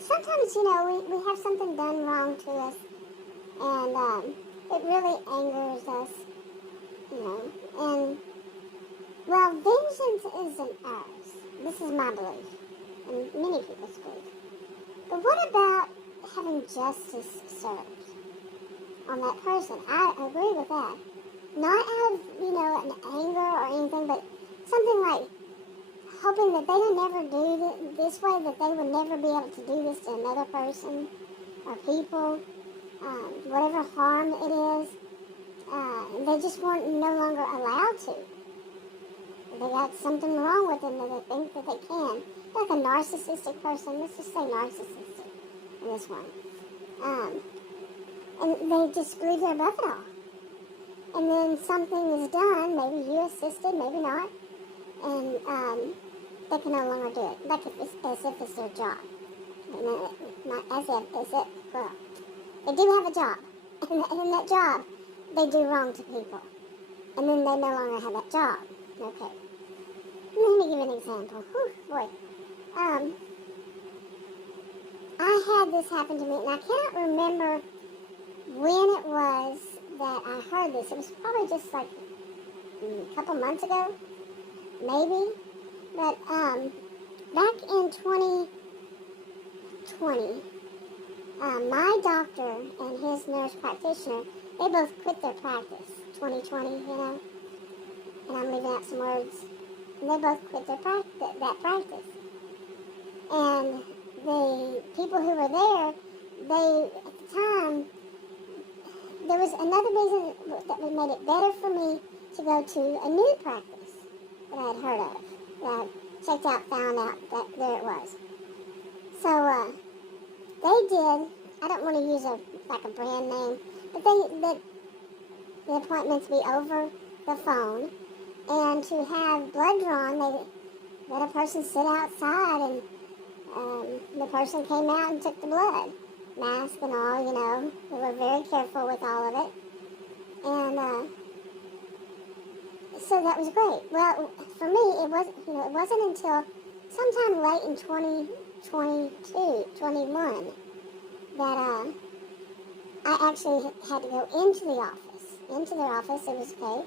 sometimes, we have something done wrong to us, and it really angers us, and, well, vengeance isn't ours. This is my belief, and many people's belief. But what about having justice served on that person? I agree with that. Not out of, an anger or anything, but something like hoping that they would never do this way, that they would never be able to do this to another person or people, whatever harm it is. They just weren't no longer allowed to. They got something wrong with them that they think that they can. Like a narcissistic person, let's just say narcissistic in this one. And they just believe they're above it all. And then something is done, maybe you assisted, maybe not, and they can no longer do it, like as if it's their job. Not as if, well, they do have a job, and in that job, they do wrong to people, and then they no longer have that job. Okay. Let me give you an example. Whew, boy. I had this happen to me, and I cannot remember when it was that I heard this. It was probably just like a couple months ago, maybe. But back in 2020, my doctor and his nurse practitioner, they both quit their practice. 2020, and I'm leaving out some words. And they both quit that practice. And the people who were there, at the time, there was another reason that made it better for me to go to a new practice that I had heard of. That I checked out, found out that there it was. So they did, I don't want to use a brand name, but the appointments be over the phone. And to have blood drawn, they let a person sit outside, and the person came out and took the blood. Mask and all, They were very careful with all of it. And so that was great. Well, for me, it wasn't until sometime late in 2022, 21, that I actually had to go into their office. It was okay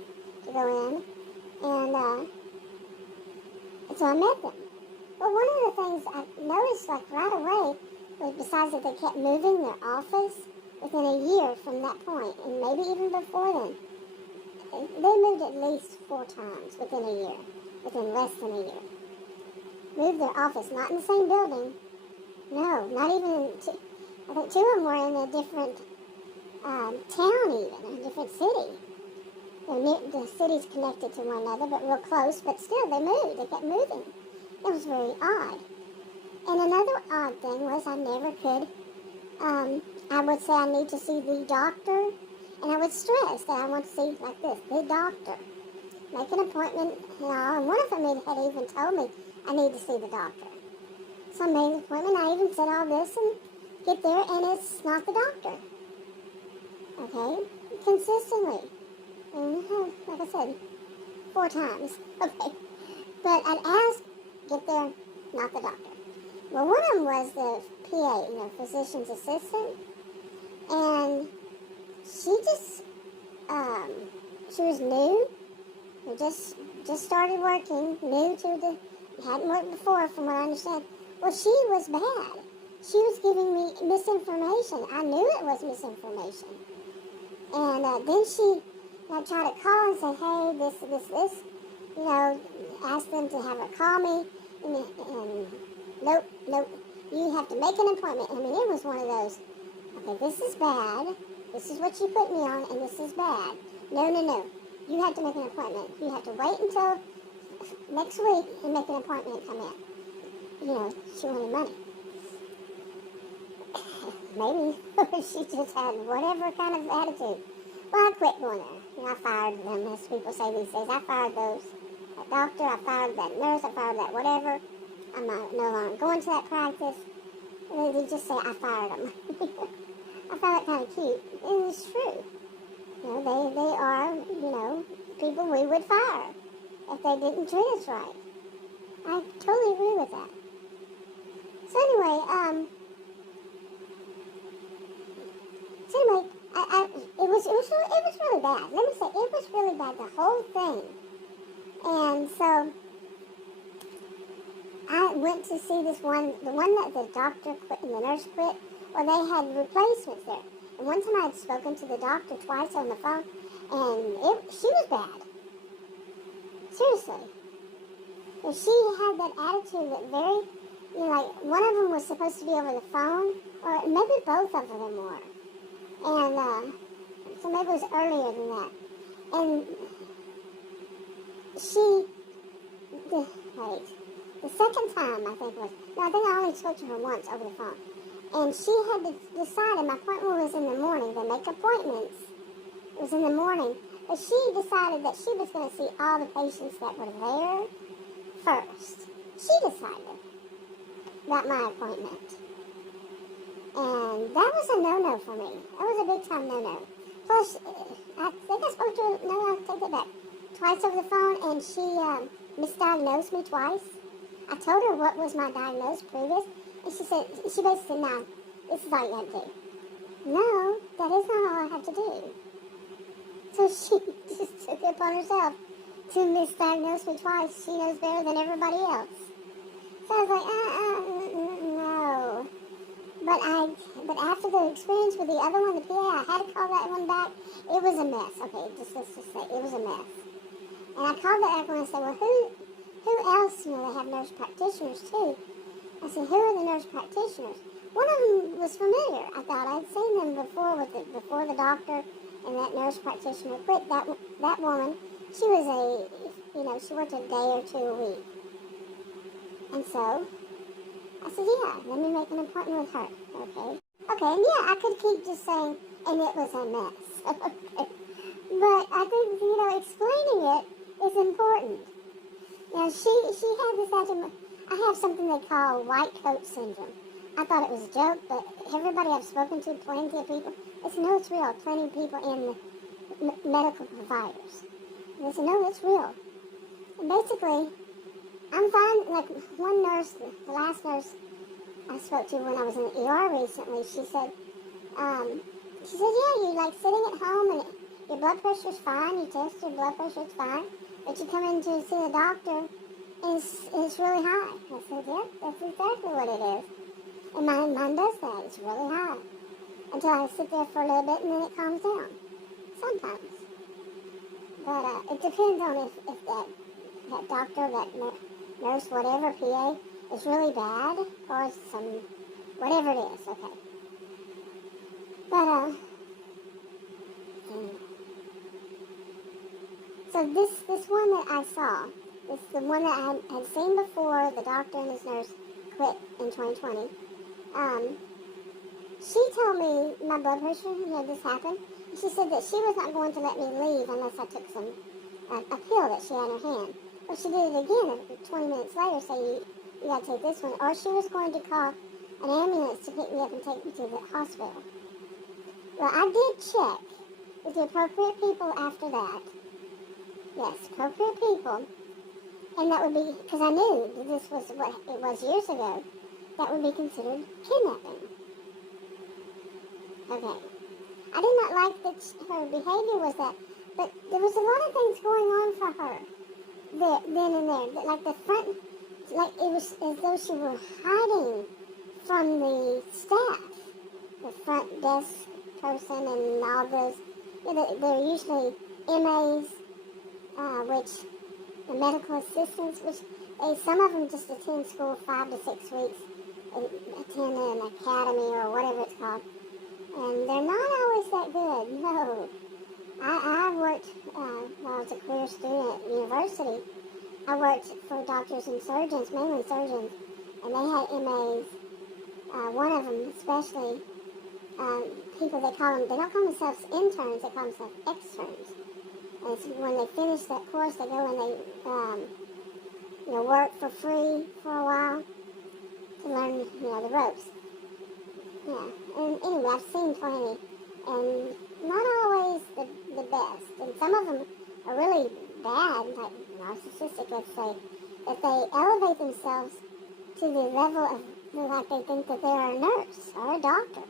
to go in. And so I met them. But one of the things I noticed right away was, besides that they kept moving their office within a year from that point, and maybe even before then, they moved at least 4 times within a year, within less than a year. Moved their office, not in the same building. No, not even in I think 2 of them were in a different town even, a different city. The cities connected to one another, but real close, but still they moved. They kept moving. It was very odd. And another odd thing was I never could, I would say I need to see the doctor, and I would stress that I want to see, like this, the doctor. Make an appointment, and one of them had even told me I need to see the doctor. So I made an appointment. I even said all this and get there, and it's not the doctor. Okay? Consistently. And like I said, 4 times. Okay. But I'd ask, get there, not the doctor. Well, one of them was the PA, physician's assistant. And she just, she was new. Just started working, new to hadn't worked before from what I understand. Well, she was bad. She was giving me misinformation. I knew it was misinformation. And then she tried to call and say, hey, this, ask them to have her call me. And nope, you have to make an appointment. I mean, it was one of those, okay, this is bad. This is what you put me on, and this is bad. No. You have to make an appointment. You have to wait until next week and make an appointment and come in. She wanted money. Maybe she just had whatever kind of attitude. Well, I quit going there. I fired them, as people say these days. I fired that doctor, I fired that nurse, I fired that whatever. I'm no longer going to that practice. And they just say I fired them. I found it kind of cute. And it's true. They are, people we would fire if they didn't treat us right. I totally agree with that. So anyway, bad, the whole thing. And so I went to see the one that the doctor quit and the nurse quit. Well, they had replacements there. And one time I had spoken to the doctor twice on the phone, and she was bad. Seriously. And she had that attitude that very, like, one of them was supposed to be over the phone, or maybe both of them were. And so maybe it was earlier than that. And the second time, I think I only spoke to her once over the phone. And she had decided, my appointment was in the morning, they make appointments, it was in the morning, but she decided that she was going to see all the patients that were there first. She decided about my appointment. And that was a no-no for me. That was a big-time no-no. Plus, I think I spoke to her, no, I'll take it back, twice over the phone, and she misdiagnosed me twice. I told her what was my diagnosis previous, and she basically said, no, this is all you have to do. No, that is not all I have to do. So she just took it upon herself to misdiagnose me twice. She knows better than everybody else. So I was like, no. But after the experience with the other one, the PA, I had to call that one back. It was a mess. Okay, let's just say it was a mess. And I called that one and said, well, who else? They have nurse practitioners too. I said, who are the nurse practitioners? One of them was familiar. I thought I'd seen them before the doctor and that nurse practitioner quit. That woman, she was she worked a day or two a week. And so I said, yeah, let me make an appointment with her. Okay, and yeah, I could keep just saying, and it was a mess. Okay. But I think, explaining it is important. She had this attitude. I have something they call white coat syndrome. I thought it was a joke, but everybody I've spoken to, plenty of people, they said, no, it's real. Plenty of people in the medical providers. They said, no, it's real. And basically, I'm fine. Like one nurse, the last nurse I spoke to when I was in the ER recently, she said, yeah, you're like sitting at home and your blood pressure's fine, you test your blood pressure's fine, but you come in to see the doctor and it's really high. I said, yeah, that's exactly what it is. And mine does that, it's really high. Until I sit there for a little bit and then it calms down. Sometimes. But it depends on if that doctor, that nurse, whatever, PA, is really bad or whatever it is, okay. But, so this one that I saw, this the one that I had seen before the doctor and his nurse quit in 2020. She told me my blood pressure, this happened. She said that she was not going to let me leave unless I took a pill that she had in her hand. Well, she did it again 20 minutes later, say you got to take this one. Or she was going to call an ambulance to pick me up and take me to the hospital. Well, I did check with the appropriate people after that. Yes, appropriate people. And that would be, because I knew that this was what it was years ago, that would be considered kidnapping. Okay. I did not like that her behavior was that, but there was a lot of things going on for her then and there. Like the front, like it was as though she were hiding from the staff, the front desk person and all those. They're usually MAs, which the medical assistants, which some of them just attend school 5 to 6 weeks, attend an academy or whatever it's called. And they're not always that good, no. I worked, while I was a career student at university, I worked for doctors and surgeons, mainly surgeons, and they had MAs, one of them especially, people they don't call themselves interns, they call themselves externs. And so when they finish that course, they go and they, work for free for a while to learn, the ropes. Yeah, and anyway, I've seen plenty, and not always the best. And some of them are really bad, like narcissistic, let's say, that they elevate themselves to the level of, like they think that they're a nurse or a doctor.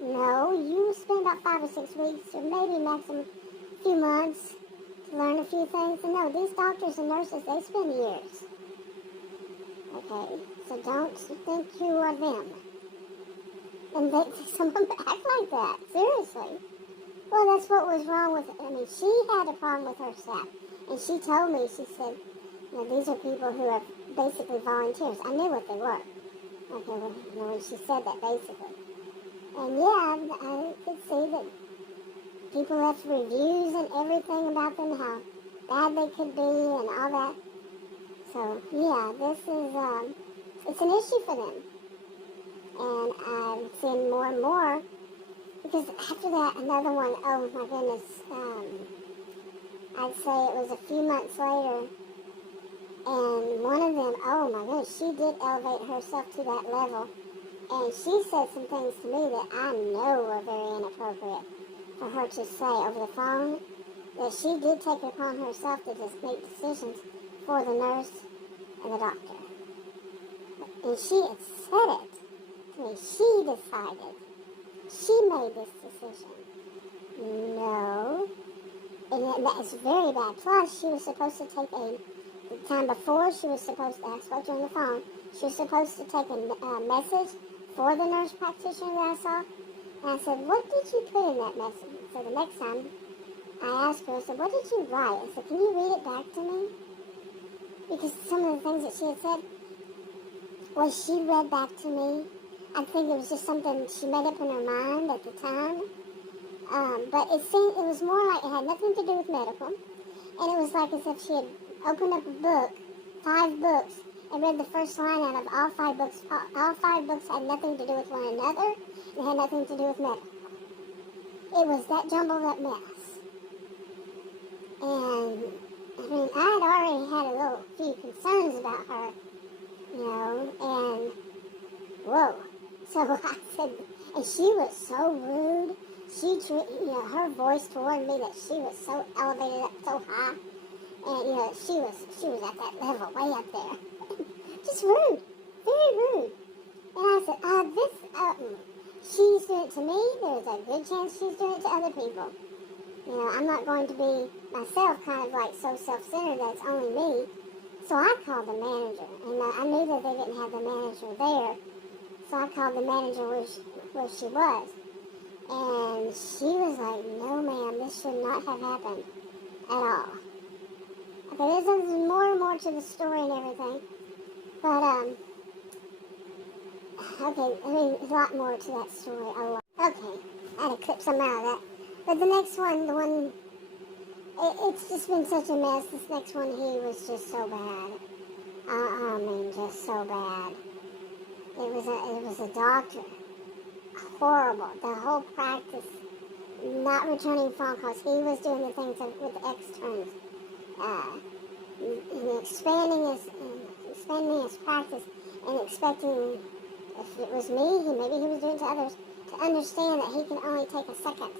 No, you spend about 5 or 6 weeks, or maybe maximum a few months, to learn a few things. And no, these doctors and nurses, they spend years. Okay, so don't think you are them. And someone act like that, seriously. Well, that's what was wrong with, I mean, she had a problem with her staff. And she told me, she said, you know, these are people who are basically volunteers. I knew what they were. Okay, well, you know, when she said that, basically. And yeah, I could see that people left reviews and everything about them, how bad they could be and all that. So, yeah, this is, it's an issue for them. And I'm seeing more and more, because after that, another one, oh my goodness, I'd say it was a few months later, and one of them, oh my goodness, she did elevate herself to that level, and she said some things to me that I know were very inappropriate for her to say over the phone, that she did take it upon herself to just make decisions for the nurse and the doctor. And she had said it to me. She decided. She made this decision. No. And that is very bad. Plus, she was supposed to take the time before, she was supposed to, I spoke to her on the phone, she was supposed to take a message for the nurse practitioner that I saw. And I said, what did you put in that message? So the next time I asked her, I said, what did you write? I said, can you read it back to me? Because some of the things that she had said, well, she read back to me. I think it was just something she made up in her mind at the time. But it was more like it had nothing to do with medical. And it was like as if she had opened up a book, 5 books, and read the first line out of all 5 books. All 5 books had nothing to do with one another, and had nothing to do with medical. It was that jumbled up mess. And, I mean, I had already had a little few concerns about her, you know, and, whoa. So I said, and she was so rude. You know, her voice toward me, that she was so elevated up so high. And, you know, she was at that level, way up there. Just rude. Very rude. And I said, she's doing it to me. There's a good chance she's doing it to other people. You know, I'm not going to be myself kind of like so self-centered that it's only me. So I called the manager. And I knew that they didn't have the manager there. So I called the manager where she was. And she was like, no ma'am, this should not have happened at all. Okay, there's more and more to the story and everything. But, okay, I mean, there's a lot more to that story, a lot. Okay, I had to clip some out of that. But the next one, it's just been such a mess. This next one, he was just so bad. I mean, just so bad. It was a doctor. Horrible. The whole practice, not returning phone calls. He was doing the things with the externs. Expanding his practice and expecting, if it was me, maybe he was doing it to others, to understand that he can only take a second,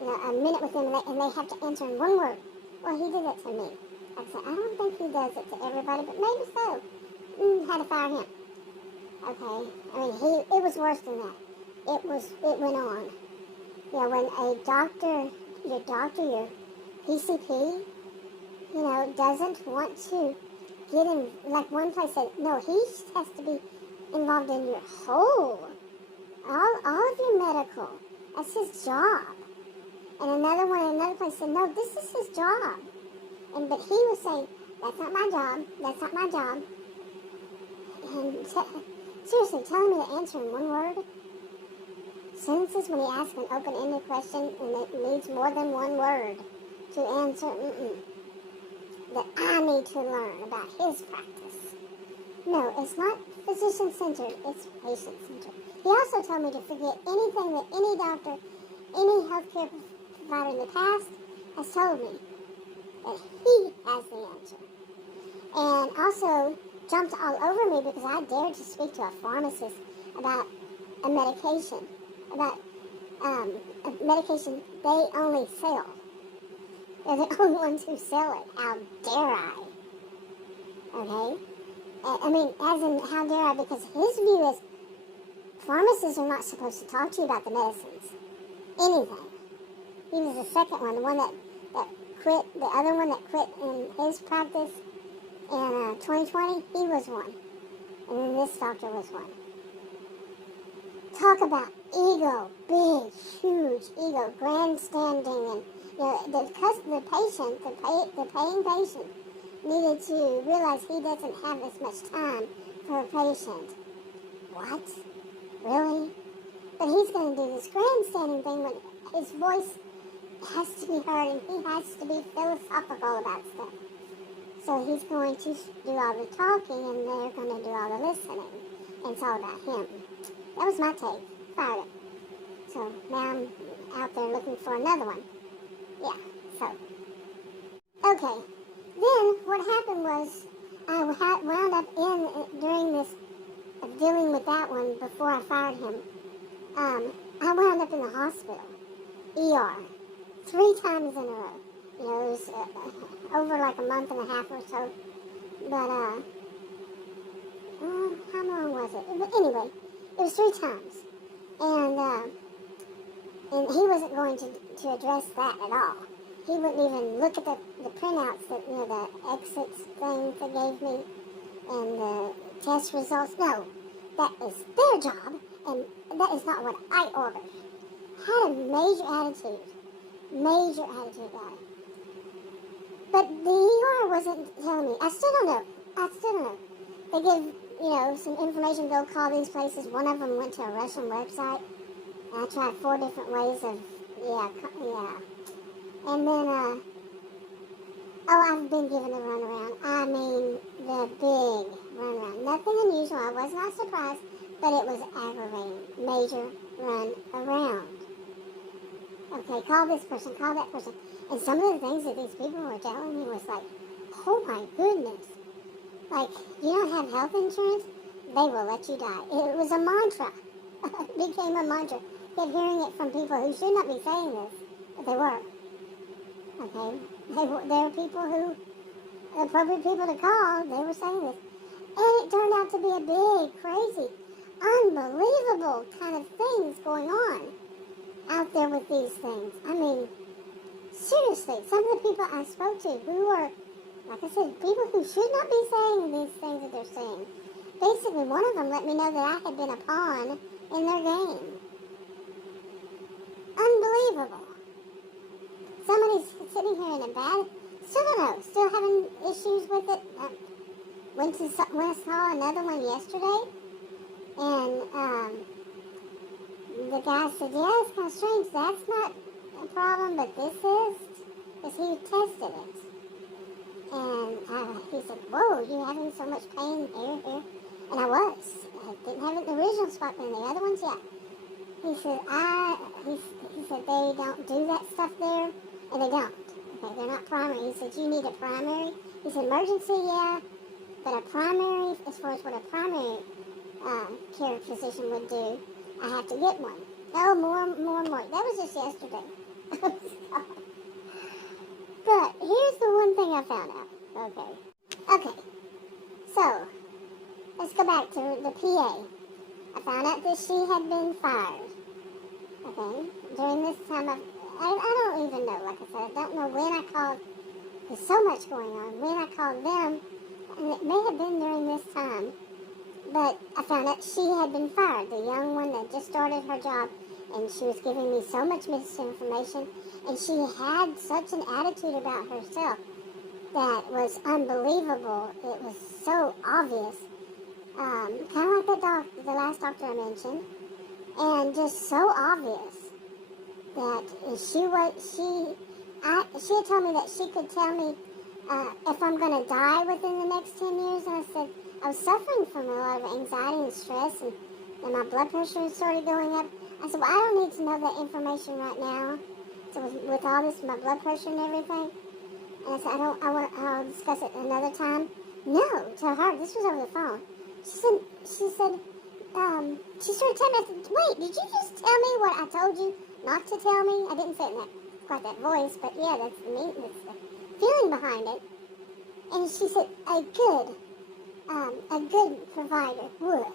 you know, a minute with them, and they have to answer in one word. Well, he did it to me. I said, I don't think he does it to everybody, but maybe so. Had to fire him. Okay, I mean, it was worse than that. It went on. You know, when a doctor, your PCP, you know, doesn't want to get in, like one place said, no, he has to be involved in your whole, all of your medical. That's his job. And another place said, no, this is his job. But he was saying, that's not my job, that's not my job. And seriously, telling me to answer in one word. Sentences when he asks an open-ended question and it needs more than one word to answer, that I need to learn about his practice. No, it's not physician-centered, it's patient-centered. He also told me to forget anything that any doctor, any healthcare provider in the past has told me, that he has the answer. And also jumped all over me because I dared to speak to a pharmacist about a medication. About a medication they only sell. They're the only ones who sell it. How dare I? Okay? I mean, as in, how dare I? Because his view is pharmacists are not supposed to talk to you about the medicines. Anything. He was the second one, the one that quit, the other one that quit in his practice in 2020, he was one. And then this doctor was one. Talk about ego, big, huge ego, grandstanding, and the patient, the paying patient, needed to realize he doesn't have as much time for a patient. What? Really? But he's going to do this grandstanding thing when his voice has to be heard and he has to be philosophical about stuff. So he's going to do all the talking and they're going to do all the listening. And it's all about him. That was my take. Fired it. So now I'm out there looking for another one. Yeah, so. Okay. Then what happened was I wound up during this dealing with that one before I fired him. I wound up in the hospital, ER, 3 times in a row. You know, it was over like a month and a half or so. But, how long was it? But anyway, it was 3 times. And he wasn't going to address that at all. He wouldn't even look at the printouts that, you know, the exits things they gave me and the test results. No, that is their job, and that is not what I ordered. Had a major attitude about it. But the ER wasn't telling me. I still don't know. They give, you know, some information, go call these places. One of them went to a Russian website. I tried 4 different ways of, yeah. And then, I've been given the runaround. I mean, the big runaround. Nothing unusual. I was not surprised, but it was aggravating. Major runaround. Okay, call this person, call that person. And some of the things that these people were telling me was like, oh my goodness. Like, you don't have health insurance? They will let you die. It was a mantra. It became a mantra. Kept hearing it from people who should not be saying this, but they were. Okay? There were people who, appropriate people to call, they were saying this. And it turned out to be a big, crazy, unbelievable kind of things going on out there with these things. I mean, seriously, some of the people I spoke to who were, like I said, people who should not be saying these things that they're saying. Basically, one of them let me know that I had been a pawn in their game. Unbelievable. Somebody's sitting here in a bad, still don't know, still having issues with it. Went to saw another one yesterday, and the guy said, yeah, it's kind of strange. That's not a problem, but this is, because he tested it. And he said, whoa, you're having so much pain here. And I was. I didn't have it in the original spot, but in the other ones, yeah. He said, he said, they don't do that stuff there, and they don't. Okay, they're not primary. He said, you need a primary. He said, emergency, yeah, but a primary, as far as what a primary care physician would do, I have to get one. Oh, more. That was just yesterday. But here's the one thing I found out. Okay. So, let's go back to the PA. I found out that she had been fired. Okay? During this time, I don't even know. Like I said, I don't know when I called. There's so much going on. When I called them, and it may have been during this time, but I found out she had been fired. The young one that just started her job, and she was giving me so much misinformation, and she had such an attitude about herself that was unbelievable. It was so obvious. Kind of like the last doctor I mentioned, and just so obvious that she had told me that she could tell me if I'm going to die within the next 10 years, and I said, I was suffering from a lot of anxiety and stress, and my blood pressure started going up. I said, well, I don't need to know that information right now. So with all this, my blood pressure and everything, and I said, I'll discuss it another time. No, to her, this was over the phone. She said, she started telling me, wait, did you just tell me what I told you not to tell me? I didn't say it in quite that voice, but yeah, that's the feeling behind it. And she said, a good provider would.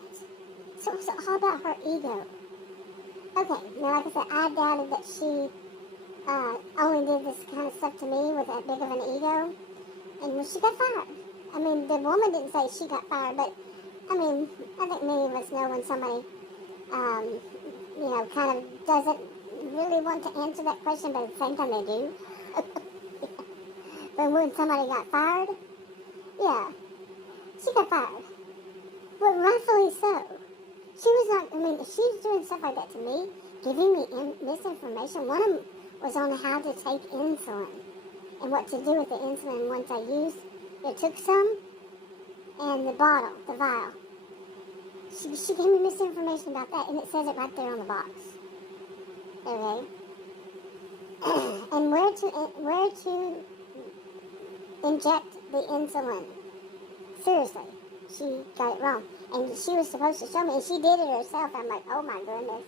So it was all about her ego. Okay, now like I said, I doubted that she only did this kind of stuff to me with that big of an ego, and she got fired. I mean, the woman didn't say she got fired, but I mean, I think many of us know when somebody, kind of doesn't really want to answer that question, but at the same time they do. But when somebody got fired, yeah, she got fired. But rightfully so. She was not, I mean, if she was doing stuff like that to me, giving me misinformation. One of them was on how to take insulin and what to do with the insulin once I took some, and the bottle, the vial. She gave me misinformation about that, and it says it right there on the box. Okay? And where to inject the insulin. Seriously, she got it wrong. And she was supposed to show me, and she did it herself. I'm like, oh my goodness.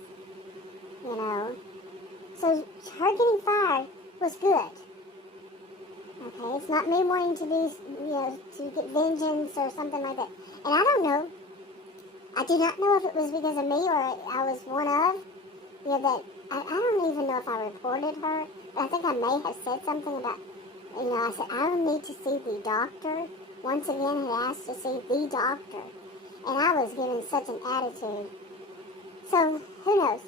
So her getting fired was good. Okay, it's not me wanting to do, to get vengeance or something like that. And I don't know. I do not know if it was because of me or I was one of. That I don't even know if I reported her. But I think I may have said something about, I said, I need to see the doctor. Once again, he asked to see the doctor. And I was given such an attitude. So, who knows?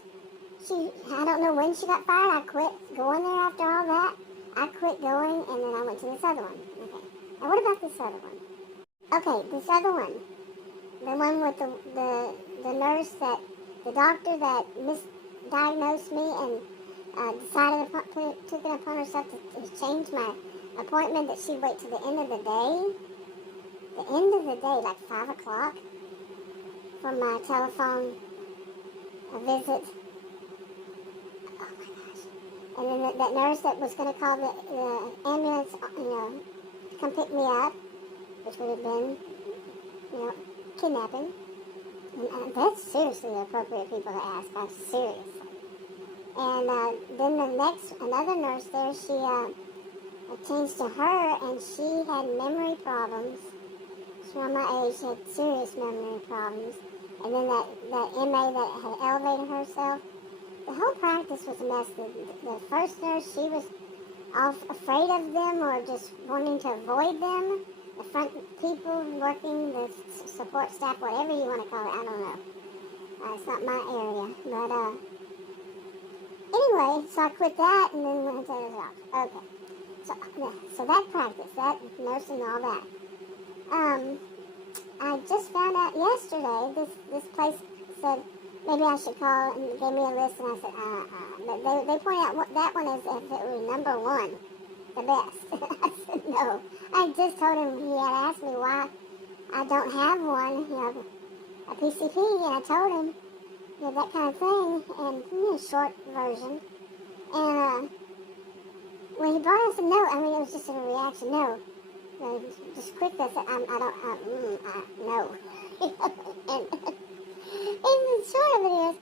I don't know when she got fired. I quit going there after all that. I quit going, and then I went to this other one. Okay. Now, what about this other one? Okay, this other one. The one with the nurse the doctor that misdiagnosed me and took it upon herself to change my appointment, that she'd wait till the end of the day. The end of the day, like 5 o'clock, for my telephone visit. Oh my gosh. And then that nurse that was going to call the ambulance, to come pick me up, which would have been, kidnapping. And that's seriously the appropriate people to ask. I'm seriously. And then another nurse there, she changed to her, and she had memory problems. She's around my age, she had serious memory problems. And then that MA that had elevated herself, the whole practice was a mess. The first nurse, she was all afraid of them or just wanting to avoid them. The front people working, the support staff, whatever you want to call it, I don't know. It's not my area. But anyway, so I quit that and then went to the doctor. Okay. So that practice, that nursing, all that. I just found out yesterday, this place said maybe I should call, and gave me a list, and I said, But they pointed out that one as if it was number one, the best. I said, no. I just told him, he had asked me why I don't have one, a PCP, and I told him, that kind of thing, and short version. And when he brought it, I said, no. I mean, it was just a reaction, no. Just quick, I said, no. And the short of it is,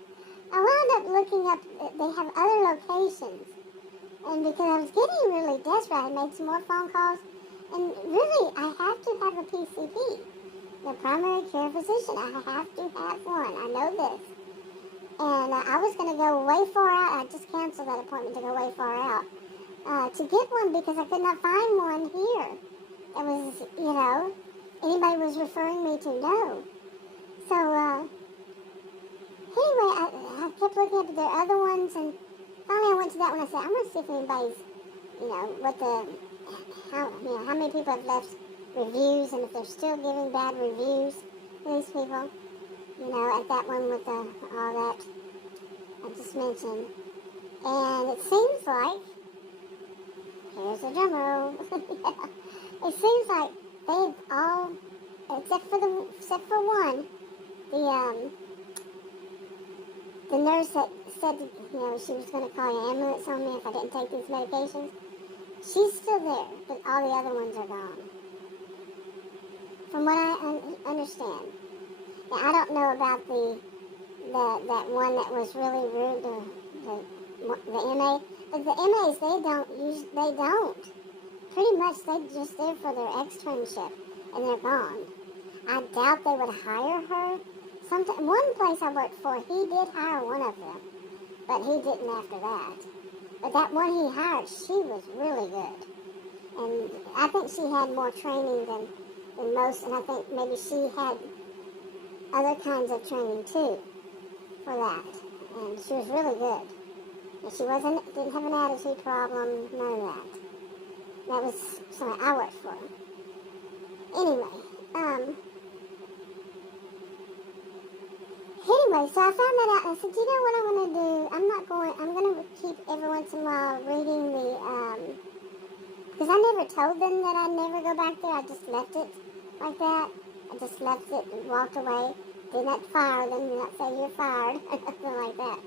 I wound up looking up, they have other locations. And because I was getting really desperate, I made some more phone calls. And really, I have to have a PCP, the primary care physician. I have to have one. I know this. And I was going to go way far out. I just canceled that appointment to go way far out to get one because I could not find one here. That was, anybody was referring me to, no. So, anyway, I kept looking up at their other ones, and finally I went to that one. I said, I'm going to see if anybody's, how many people have left reviews, and if they're still giving bad reviews for these people, at that one with all that I just mentioned. And it seems like, here's a drum roll, it seems like they've all, except for one, the nurse that said, she was going to call an ambulance on me if I didn't take these medications, she's still there, but all the other ones are gone. From what I understand. Now, I don't know about that one that was really rude, the MA, but the MAs, they don't. Pretty much, they're just there for their externship, and they're gone. I doubt they would hire her. One place I worked for, he did hire one of them, but he didn't after that. But that one he hired, she was really good. And I think she had more training than most, and I think maybe she had other kinds of training too for that. And she was really good. And she didn't have an attitude problem, none of that. That was something I worked for. Anyway, so I found that out, and I said, you know what I'm going to do? I'm going to keep every once in a while reading because I never told them that I'd never go back there. I just left it like that. I just left it and walked away. Did not fire them, did not say you're fired, or nothing like that.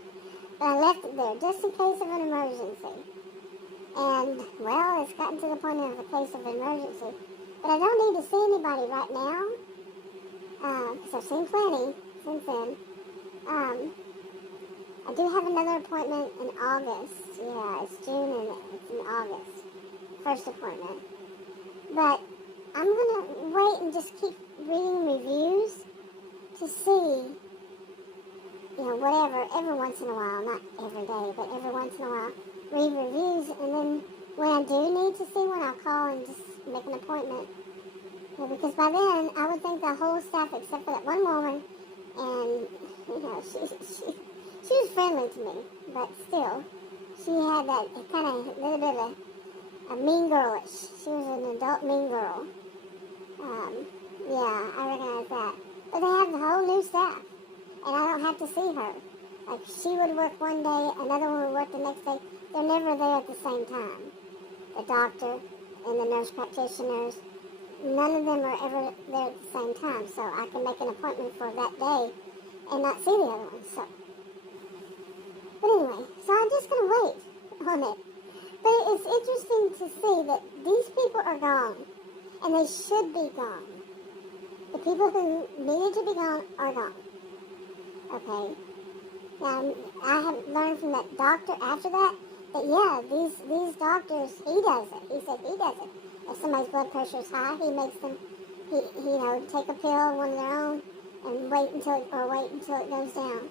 But I left it there, just in case of an emergency. And, well, it's gotten to the point of a case of emergency. But I don't need to see anybody right now, because I've seen plenty since then. I do have another appointment in August. Yeah, it's June and it's in August. First appointment. But I'm going to wait and just keep reading reviews to see, whatever, every once in a while, not every day, but every once in a while, read reviews, and then when I do need to see one, I'll call and just make an appointment. Because by then, I would think the whole staff, except for that one woman, and, she was friendly to me, but still, she had that kind of little bit of a mean girlish. She was an adult mean girl. Yeah, I recognize that. But they have the whole new staff, and I don't have to see her. Like, she would work one day, another one would work the next day. They're never there at the same time. The doctor and the nurse practitioners, none of them are ever there at the same time, so I can make an appointment for that day and not see the other one. But anyway, so I'm just going to wait on it. But it's interesting to see that these people are gone, and they should be gone. The people who needed to be gone are gone. Okay? I have learned from that doctor after that, yeah, these doctors, he does it. He said he does it. If somebody's blood pressure is high, he makes them, take a pill, one of their own, and wait until it goes down.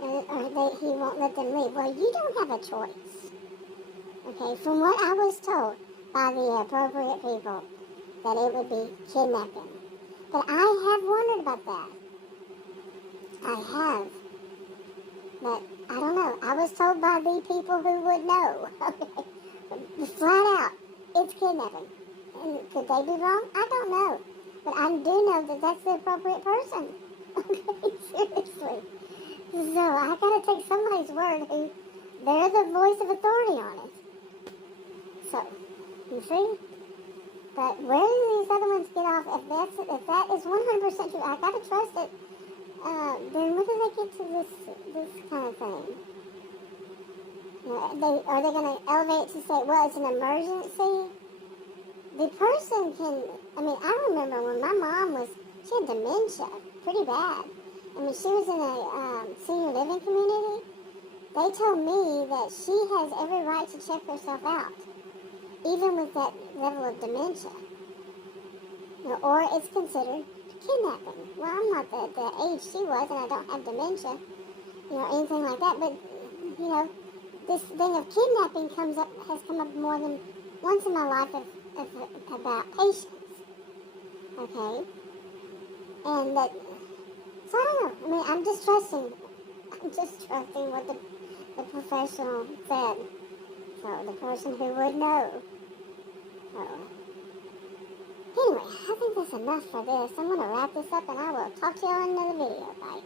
He won't let them leave. Well, you don't have a choice. Okay, from what I was told by the appropriate people, that it would be kidnapping. But I have wondered about that. I have. But I don't know. I was told by the people who would know. Flat out, it's kidnapping. And could they be wrong? I don't know. But I do know that that's the appropriate person. Okay, seriously. So I gotta take somebody's word who they're the voice of authority on it. So, you see? But where do these other ones get off? If that is 100% true, I gotta trust it. Then when do they get to this kind of thing? Are they going to elevate to say, well, it's an emergency? The person I remember when my mom she had dementia, pretty bad. And when she was in a senior living community, they told me that she has every right to check herself out, even with that level of dementia. Or it's considered kidnapping. Well, I'm not the age she was, and I don't have dementia, anything like that. But, this thing of kidnapping has come up more than once in my life about patience. Okay? And that, so I don't know. I'm just trusting what the professional said. So, the person who would know. So, anyway, I think that's enough for this. I'm going to wrap this up, and I will talk to you all in another video. Bye.